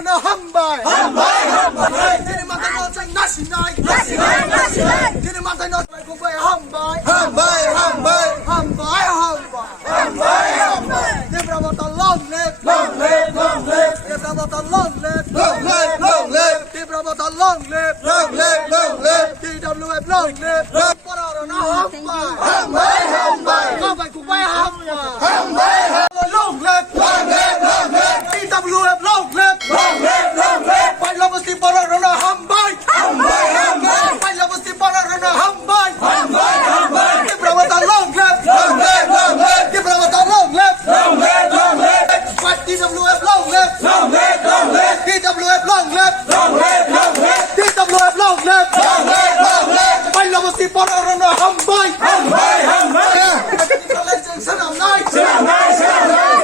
Pararana Hambay, Hambay, Dini Matano Sang Nasinay, Dini Matano Sang Kumbay Hambay, Hambay, Dibramata long live, Dibramata long live, Dibramata long live, DWF long live, Pararana Hambay, Hambay, Kumbay Hambay, long live, DWF long live, Pailamusti Pararana Hambay, Pailamusti Pararana Hambay, Dibramata long live, Dibramata long live, DWF long live, DWF long live, DWF long live, Pailamusti Pararana Hambay, Salam Night,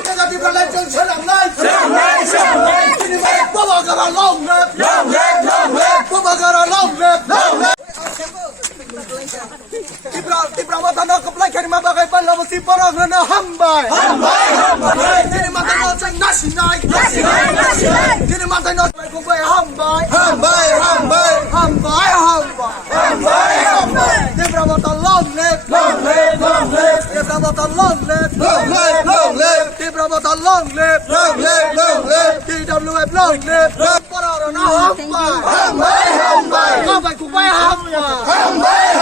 Negative Religion, Salam Night, Babagara long live, Babagara long live, Dibramata Kaplay Kanima Bagay Pailamusti Pararana Hambay, Dini Matano Sang Nasinay, Dini Matano Sang Kumbay Hambay, Dibramata long live, Dibramata long live, Dibramata long live, DWF long live, Pararana Hambay, Kumbay Hambay,